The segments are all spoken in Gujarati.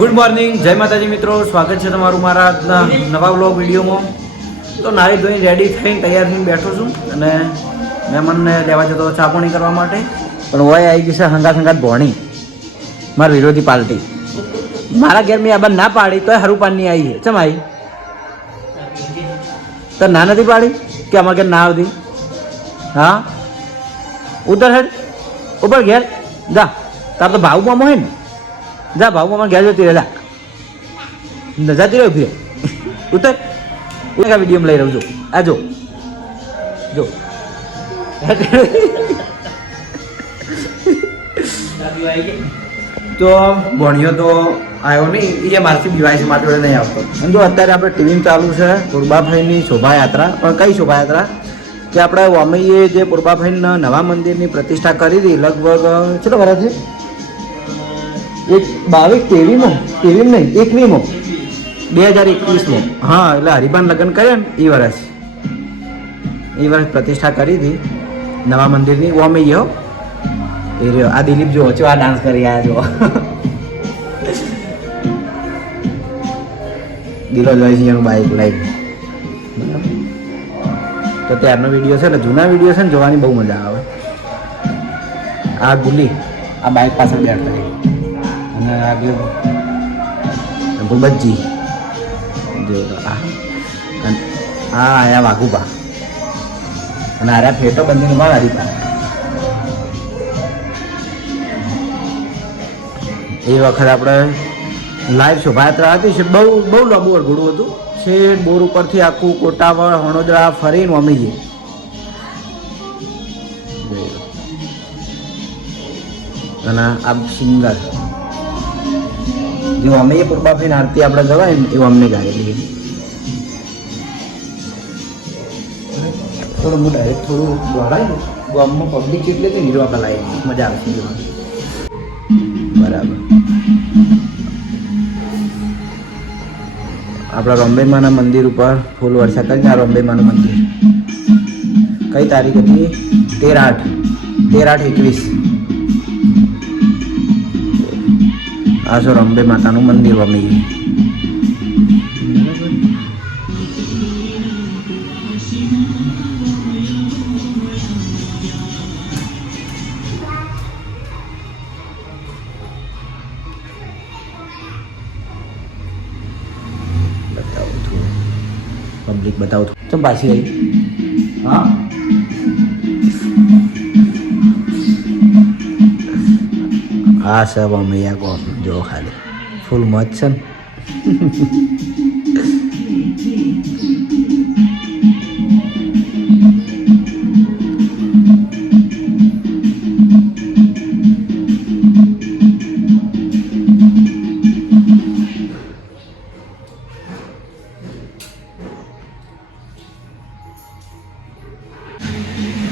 ગુડ મોર્નિંગ, જય માતાજી મિત્રો. સ્વાગત છે તમારું મારા આજના નવા વ્લોગ વિડીયોમાં. તો નાહી ધોઈને રેડી થઈને તૈયાર થઈને બેઠો છું અને મહેમાનને લેવા જતો ચા પાણી કરવા માટે. પણ હોય આવી ગઈ છે હંગાત ભોણી, મારી વિરોધી પાર્ટી. મારા ઘેર મેં આ ના પાડી તોય હરુપાનની આવી છે. ચમ આવી તો ના નથી પાડી કે અમારા ઘેર ના આવતી? હા, ઉતર હેડ ઉપર ઘેર જા. તાર તો ભાવ મામો હોય ને, જા ભાવ મામા ઘેર જતી રહે. જા જતી રહ્યો ફીરે ઉતર. ઉતર વિડીયો લઈ રહ્યો છું. આ જો જો તો ભણ્યો તો આવ્યો નહીં, એ મારથી બીવાય છે, મારી જોડે નહીં આવતો. અને જો અત્યારે આપણે ટીવી ચાલુ છે પુરબાભાઈની શોભાયાત્રા. પણ કઈ શોભાયાત્રા? કે આપણે વામઈએ જે પુરબાભાઈના નવા મંદિરની પ્રતિષ્ઠા કરી હતી લગભગ કેટલો વર્ષ છે? 22-23 નહીં 21 2021. હા, એટલે હરિભાન લગ્ન કર્યા ને એ વર્ષ પ્રતિષ્ઠા કરી હતી નવા મંદિરની. વામઈએ હો એ રહ્યો. આ દિલીપ જો છો, આ ડાન્સ કરી આવ્યા જો. દિલો જોઈ છે એનું બાઇક લઈ. તો ત્યારનો વિડીયો છે, એટલે જૂના વિડીયો છે ને જોવાની બહુ મજા આવે. આ ગુલી આ બાઇક પાછળ બેઠા અને આગળ ભૂબતજી જો આ આયા વાઘુપા અને આર્યા ફેટો બંધીને માં હરીપા. એ વખત આપણે લાઈવ શોભાયાત્રા હતી છે. બહુ લાંબુ અરઘોડું હતું. છે બોર ઉપરથી આખું કોટાવળ હણોદરા ફરીને અમી જઈએ. અને આ સિંગર જો અમે એ પુરબાભાઈને આરતી આપણે ગવાય ને એવું અમને ગાયેલી. થોડું હું ડાયરેક્ટ થોડું દોડાય ને ગામમાં પબ્લિક જેટલી હતી હીરો આપણે લાવી મજા આવે છે જોવાની. બરાબર. આપણા રોમ્બેમાના મંદિર ઉપર ફૂલ વર્ષા કરીને. આ રોમ્બેમાનું મંદિર કઈ તારીખ હતી? 13/8/21. આ છો રોમ્બે માતાનું મંદિર રમી. પબ્લિક બતાવું તો પાછી આવી. હા, આ સબ અમે કોણ જો ખાલી ફૂલ મોજ છે ને.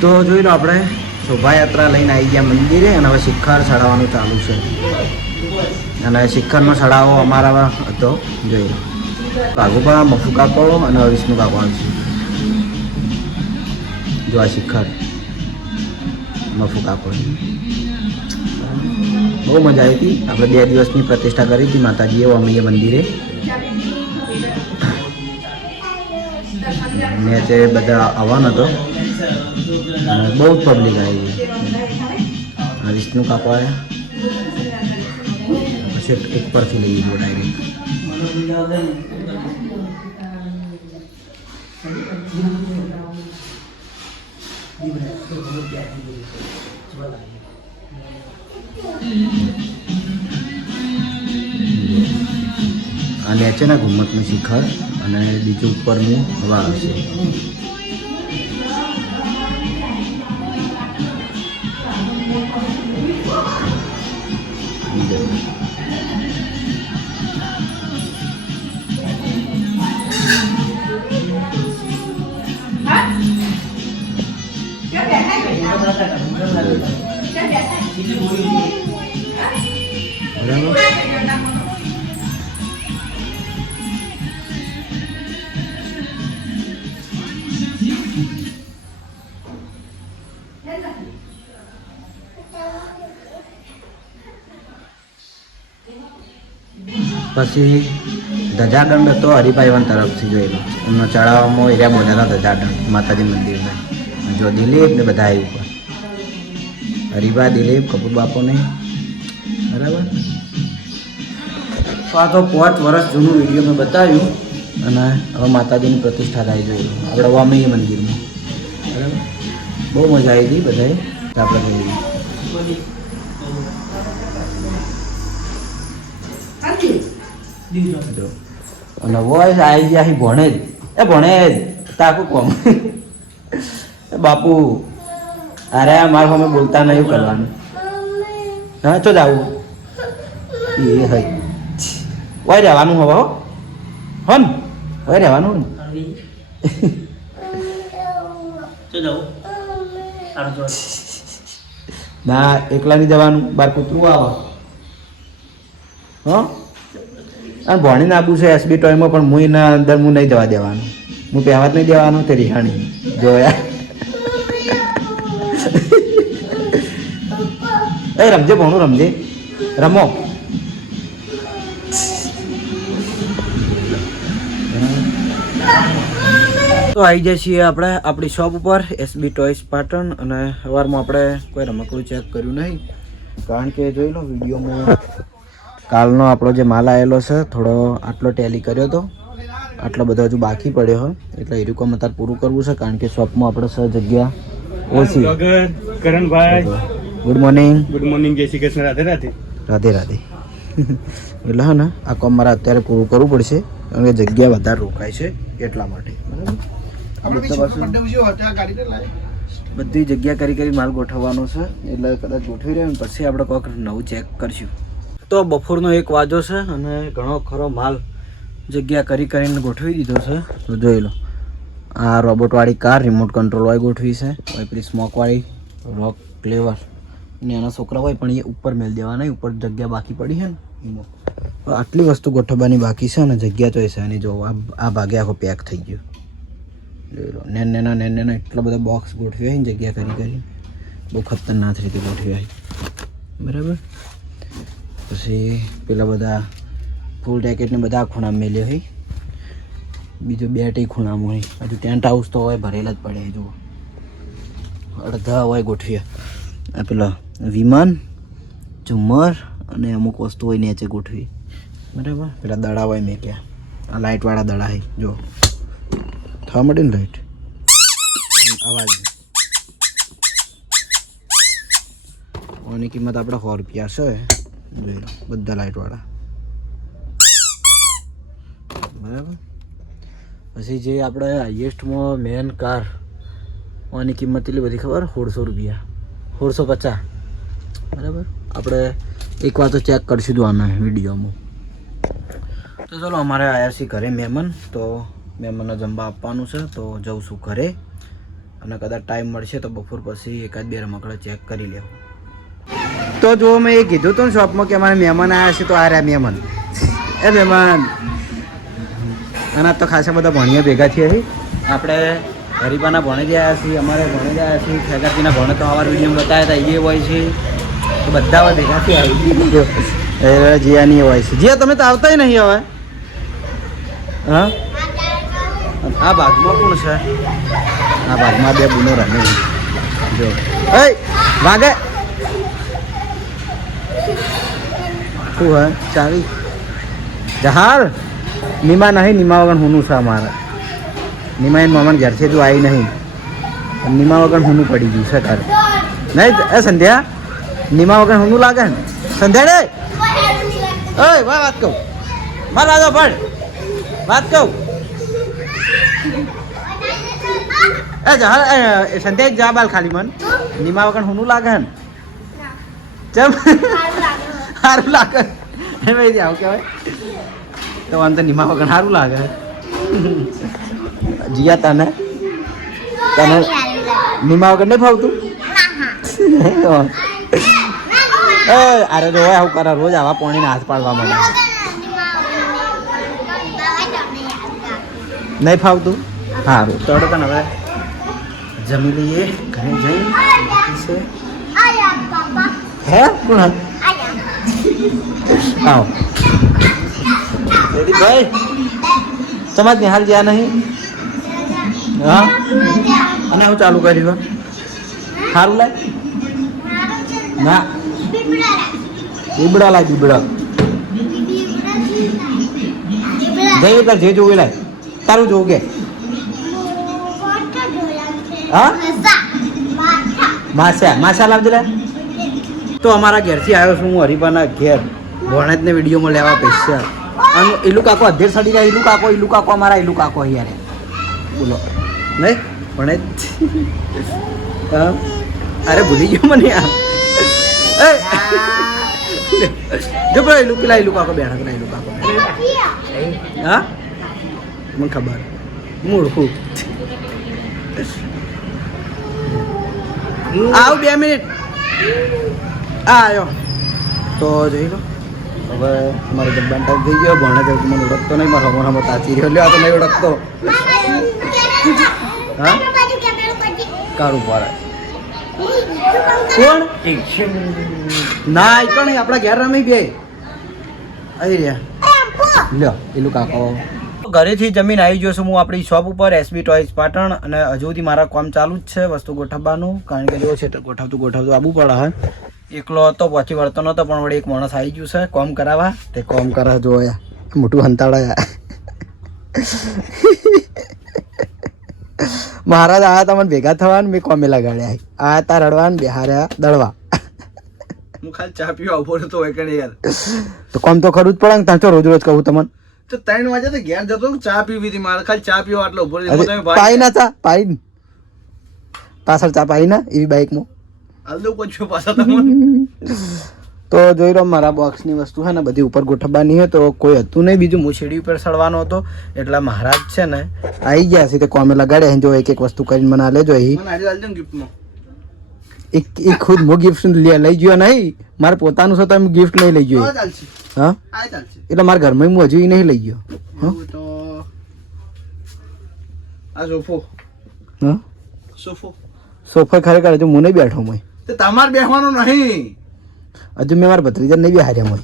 તો જોઈ લો, આપણે શોભાયાત્રા લઈને આવી ગયા મંદિરે અને હવે શિખર ચડાવવાનું ચાલુ છે. અને શિખરનો ચડાવો અમારા હતો. જોઈ લો, ભાગુપા મફુ કાકો અને વિષ્ણુ કાકો છે. જો આ શિખર મફુ કાકો. બહુ મજા આવી હતી. આપણે 2 દિવસની પ્રતિષ્ઠા કરી હતી માતાજીએ અમીએ મંદિરે. મેચે બધા આવવાનો હતો અને બહુ જ પબ્લિક આવી ગઈ. વિષ્ણુ કાકો આવ્યા પછી ઉપરથી લઈ ગયો ડાયરેક્ટ. આ નીચેના ઘુમ્મતનું શિખર અને બીજું ઉપરનું હવા આવશે. પછી ધજાદંડ હતો હરિભાઈવન તરફથી જોયેલો એમનો ચડાવવામાં એરિયા બોલ્યા હતા ધજાદંડ માતાજી મંદિરમાં જો દિલીપ ને બધા આવ્યું પણ હરિભા દિલીપ કપૂર બાપોને બરાબર. તો આ તો 5 વર્ષ જૂનું વિડીયો મેં બતાવ્યું અને હવે માતાજીની પ્રતિષ્ઠા થાય જોયું આપણે વામૈયા મંદિરમાં બરાબર. બહુ મજા આવી હતી બધાએ આપણે જોયું અને વોઇસ આવી ગયા ભણે જ તાકું કોમ બાપુ અરે મારા સામે બોલતા નહીં કરવાનું હા તો જાવું એ હઈ હોય રહેવાનું હવે હો ને હોય રહેવાનું ના એકલા નહીં જવાનું બાર કૂતરું આવો હો અને ભણીને આવું છે એસબી ટોયમાં પણ હું એના અંદર હું નહીં જવા દેવાનું હું પહેવા જ નહીં દેવાનું તે રિહાણી જોયા એ રમજે ભણું રમજે રમો તો આવી જાય છીએ આપણે આપણી શોપ ઉપર એસબી ટોયસ પાટણ અને સવારમાં આપણે કોઈ રમકડું ચેક કર્યું નહીં કારણ કે જોઈ લો વિડીયોમાં કાલનો આપણો જે માલ આવેલો છે થોડો આટલો ટેલી કર્યો હતો આટલો બધો હજુ બાકી પડ્યો હોય એટલે એરું કામ અત્યારે પૂરું કરવું છે કારણ કે શોપમાં આપણે જગ્યા ઓછી. Karanbhai good morning. Good morning, જય શ્રી કૃષ્ણ, રાધે રાધે. રાધે રાધે. એટલે હા ને આ કામ મારે અત્યારે પૂરું કરવું પડશે કારણ કે જગ્યા વધારે રોકાય છે એટલા માટે બધી જગ્યા કરી માલ ગોઠવવાનો છે એટલે કદાચ ગોઠવી રહ્યો પછી આપણે કોઈક નવું ચેક કરશું. તો બપોરનો 1 વાગ્યો છે અને ઘણો ખરો માલ જગ્યા કરીને ગોઠવી દીધો છે. તો જોઈ લો આ રોબોટવાળી કાર રિમોટ કંટ્રોલવાળી ગોઠવી છે પેલી સ્મોકવાળી રોક ક્લેવર ને એના છોકરા હોય પણ એ ઉપર મેળ દેવા નહીં ઉપર જગ્યા બાકી પડી છે ને એમાં આટલી વસ્તુ ગોઠવવાની બાકી છે અને જગ્યા તો છે અને જો આ ભાગે આખો પેક થઈ ગયો જોઈ લો નેના એટલા બધા બોક્સ ગોઠવ્યા હોય ને જગ્યા કરી બહુ ખતરનાક રીતે ગોઠવ્યા હોય બરાબર. પછી પેલા બધા ફૂલ ટેકેટને બધા ખૂણામાં મેલ્યો હોય બીજું 2 ખૂણામાં હોય હજુ ટેન્ટ હાઉસ તો હોય ભરેલા જ પડે જુઓ અડધા હોય ગોઠવ્યા પેલા વિમાન ઝુમ્મર અને અમુક વસ્તુ હોય નીચે ગોઠવી બરાબર. પેલા દડા હોય મેં ક્યાં આ લાઇટવાળા દડા હોય જો થવા મળે ને લાઇટ અવાજ આની કિંમત આપણે 100 રૂપિયા છે જોઈ લો બધા લાઇટવાળા બરાબર. પછી જે આપણે હાઈએસ્ટમાં મેન કાર આની કિંમત એટલી બધી ખબર 1600 રૂપિયા 1650 બરાબર. આપણે એક વાર તો ચેક કરીશું આના વિડીયોમાં. તો ચલો અમારે આવ્યા છીએ ઘરે મહેમાન તો મહેમાનને જમવા આપવાનું છે તો જઉં છું ઘરે અને કદાચ ટાઈમ મળશે તો બપોર પછી 1-2 રમકડા ચેક કરી લેવું. તો જો મેં એ કીધું હતું ને શોપમાં કે અમારે મહેમાન આવ્યા છે તો આ રહ્યા મહેમાન એ મહેમાન અને તો ખાસા બધા ભણીએ ભેગા છીએ આપણે હરિભાના ભણે જ આવ્યા છીએ અમારે ભણે જ આવ્યા છીએ ખેગાતીના ભણે તો અમારા વિડીયો બતાવ્યા હતા એ હોય છે તો બધા હવે ભેગાથી આવી જીયાની હોય છે. જીયા તમે તો આવતાય નહીં હવે હા આ ભાગમાં કોણ છે આ ભાગમાં 2 બુનો રમે જો એ વાગે શું હે ચાવી જહાર નીમા નહીં નીમા વગર હુનું છે અમારે નીમા એને મામાને ઘર છે તું આવી નહીં નીમા વગર હુનું પડી ગયું છે તારે નહીં એ સંધ્યા નીમા વગર હુનું લાગે ને સંધ્યા રે ઓય વાત કહું માર વાજો પડ વાત કહું એ જહાર સંધ્યા જા બાલ ખાલી મન નીમા વગર હુનું લાગે ને ચમ સારું લાગે એમ આવું કહેવાય તો વાંધો નીમા વગર સારું લાગે જીયા તને નીમા વગર નહીં ફાવતું અરે રોજ આવું કરે રોજ આવા પાણીને હાથ પાડવા માંડે નહીં ફાવતું સારું ચડો તને હવે જમી લઈએ ઘરે જઈ હે કોણ આવો જયદીપભાઈ સમાજ નિહાલ જ્યાં નહીં હા અને હું ચાલુ કર્યું સારું લાય ના બીબડા લાય બીબડા જઈ તાર જે જોવું એ લાય તારું જોવું કે હા માસા લાવજે લે તો અમારા ઘેરથી આવ્યો છું હું હરિભાના ઘેર ભણેજને વિડીયોમાં લેવા પૈસા અને ઈલુ કાકો અધેર સડી જાય ઈલુ કાકો અમારા ઈલુ કાકો યાર બોલો નહીં ભણેજ હા અરે ભૂલી ગયો મને યાર જો પેલા ઈલુ કાકો બેઠા પેલા ઈલુ કાકો હા મને ખબર મૂળખું આવ 2 મિનિટ આવ્યો તો જોઈ લો હવે મારો જબ્બાન ટાઈમ થઈ ગયો ભણે તો મને ઓળખતો નહીં મારો હમણાં તાચી રહ્યો લ્યો તો નહીં ઓળખતો હા કારું પાડે કોણ ના એ નહીં આપણા ઘેર રમી બે આવી રહ્યા લ્યો એલું કાકો ઘરેથી જમીન આવી ગયો છું હું આપણી શોપ ઉપર એસબી ટોયઝ પાટણ અને હજુ સુધી મારા કામ ચાલુ જ છે વસ્તુ ગોઠવવાનું કારણ કે જો છે ગોઠવતું આવવું પડે હે એકલો હતો પછી વળતો નહોતો પણ વળી એક માણસ આવી ગયું છે કોમ કરાવવા તે કોમ કરા જો મોટું હંતાળા મહારાજ આયા તમને ભેગા થવા મેં કોમે લગાડ્યા આ તાર રડવા ને બિહાર્યા દળવા હું ખાલી ચા પીવા ઉભો તો હોય કે યાર તો કોમ તો ખરું જ પડે ને ત્યાં રોજ રોજ કહું તમને તો 3 વાગે તો ઘેર જતો ચા પીવી હતી મારે ખાલી ચા પીવા આટલો ઉભો પાઈ ના ચા પાઈ પાછળ ચા પાઈ ના એવી બાઈકમાં હાલ દઉં પછી પાછા તમને તો જોઈ લો મારા બોક્સની વસ્તુ છે ને બધી ઉપર ગોઠવવાની છે તો કોઈ હતું નહીં બીજું હું સીડી ઉપર સડવાનો હતો એટલે મહારાજ છે ને આવી ગયા છે તે કોમે લગાડ્યા જો એક વસ્તુ કરીને મને લેજો અહીં એક ખુદ હું ગિફ્ટ લઈ ગયો નહીં મારે પોતાનું છે તો એમ ગિફ્ટ નહીં લઈ ગયો હા એટલે મારા ઘરમાં હું હજુ નહીં લઈ ગયો આ સોફો હા સોફો સોફા ખરેખર હજુ હું નહીં બેઠો હું તમારે બેસવાનું નહીં હજુ મેં મારા ભત્રીજા નહીં બેહાર્યા હું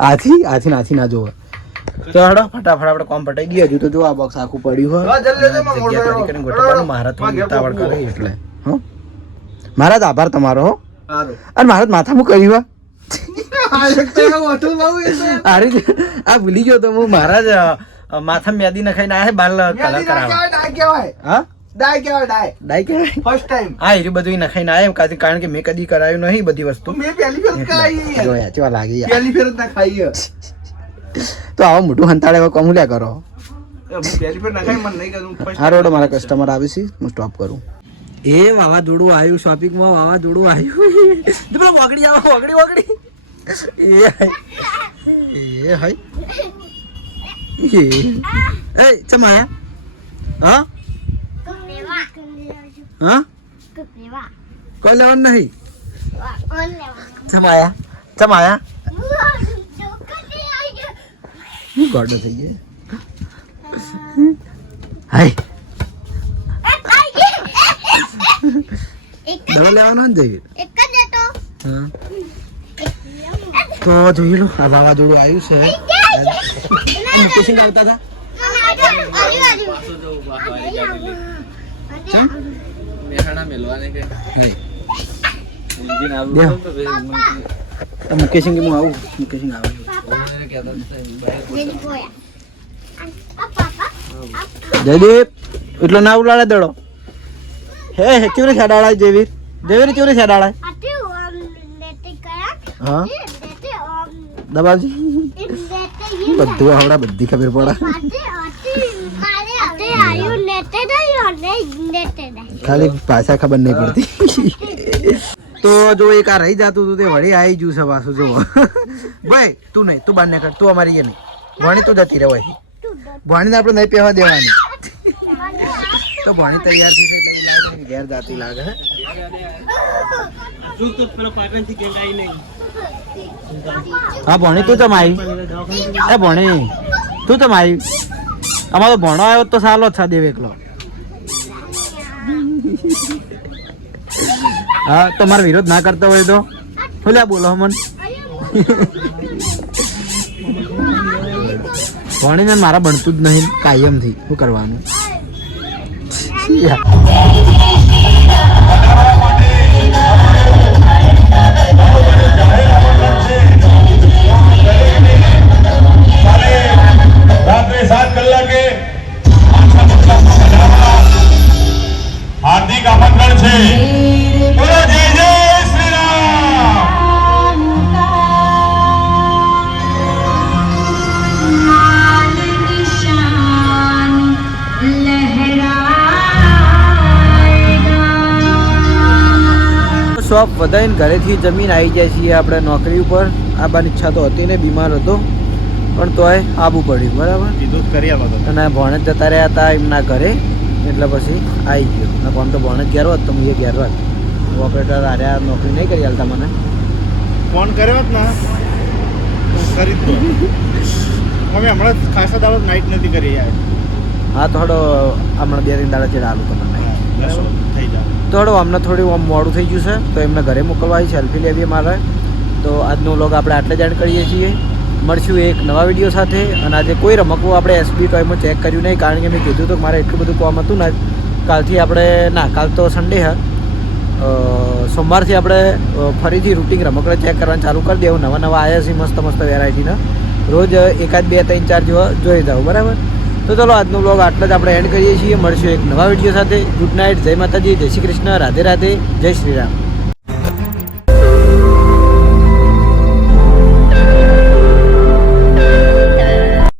આથી ના જોવા તો હડો ફટાફટ આપણે કોમ પટાઈ ગયું હજુ તો જો આ બોક્સ આખું પડ્યું હોય મહારાજ થોડી ઉતાવળ કરે એટલે હા મહારાજ આભાર તમારો હો અને મહારાજ માથામાં કર્યું આ ભૂલી ગયો તો હું મહારાજ માથા મેદી નખાઈને આયા બાલ કલર કરાવવા હા ડાય કેવાય ફર્સ્ટ ટાઈમ હા એ બધું નખાઈને આયા કારણ કે મેં કદી કરાયું નહીં બધી વસ્તુ મેં પહેલી ફેર કરાઈ જોયા કેવા લાગી પહેલી ફેર ના ખાઈ તો આવા મોટું હંતાડે એવા કોમ લ્યા કરો પહેલી ફેર ના ખાઈ મને નહીં કરું હા રોડો મારા કસ્ટમર આવે છે હું સ્ટોપ કરું એ વાવાઝોડું આવ્યું શોપિંગમાં વાવાઝોડું આવ્યું વાગડી આવો વાગડી એ હાય એ ચમાયા હા હા કોઈ લેવાનું નહીં ચમાયા હું ગોડો થઈ ગયો હાય દવા લેવાનો ને જઈએ હા તો જોઈ લો આ વાવાઝોડું આવ્યું છે આવતા હતા મુકેશ હું આવું મુકેશ જયદીપ એટલો ના ઉલાડે દડો હે ચીવરી છાડાળા જેવી ચીવરી છાડાળા હા દબાવજી બધું આવડા બધી ખબર પડે ખાલી ભાષા ખબર નહીં પડતી તો જો એક આ રહી જતું હતું તે વળી આવી ગયું છે પાછું જો ભાઈ તું નહીં તું બાર કર તું અમારી એ નહીં ભણી તું જતી રહે ભણીને આપણે નહીં પહેવા દેવાની તો ભણી તૈયાર થઈ એટલે ઘેર જાતી લાગે હા ભણી તું તમે આવી એ ભણી તું તમે આવી અમારો ભણો આવ્યો તો સારો જ દેવ એકલો હા તમારો વિરોધ ના કરતા હોય તો બોલ્યા બોલો મન ભણીને મારા ભણતું જ નહીં કાયમથી શું કરવાનું રાત્રે 7 કલાકે હાર્દિક આમંત્રણ છે. બોલો જય જય શ્રી રામ. શોપ વધારીને ઘરેથી જમીન આવી જાય છીએ આપણે નોકરી ઉપર. આવવાની ઈચ્છા તો હતી ને, બીમાર હતો પણ તોય આવવું પડ્યું બરાબર. કીધું જ કરી આવો તો. અને ભણે જતા રહ્યા હતા એમના ઘરે એટલે પછી આવી ગયો. અને કોણ તો ભણે ઘેર હોત તો હું એ ઘેર હોત. ઓપરેટર આર્યા નોકરી નહીં કરી હાલતા મને. ફોન કર્યો જ ને તો કરી જ દો. અમે હમણાં ખાસા દાડો નાઇટ નથી કરી યાર. હા થોડો હમણાં 2-3 દાડા ચેડા આલું તમને. થઈ જાય. થોડું અમને થોડું આમ મોડું થઈ ગયું છે તો એમને ઘરે મોકલવા આવી સેલ્ફી લેવી મારે. તો આજનો વ્લોગ આપણે આટલે જ એન્ડ કરીએ છીએ. મળશું એક નવા વિડીયો સાથે. અને આજે કોઈ રમકવું આપણે એસબી ટોયમાં ચેક કર્યું નહીં, કારણ કે મેં કીધું તો મારે એટલું બધું કામ હતું ને. કાલથી આપણે ના, કાલ તો સન્ડે હા, સોમવારથી આપણે ફરીથી રૂટિંગ રમકડા ચેક કરવાનું ચાલુ કરી દેવું. નવા નવા આવ્યા છે મસ્ત મસ્ત વેરાયટીના. રોજ 1, 2, 3, 4 જેવા જોઈ જાઓ બરાબર. તો ચલો આજનો વ્લોગ આટલા જ આપણે એન્ડ કરીએ છીએ. મળશું એક નવા વિડીયો સાથે. ગુડ નાઇટ, જય માતાજી, જય શ્રી કૃષ્ણ, રાધે રાધે, જય શ્રી રામ.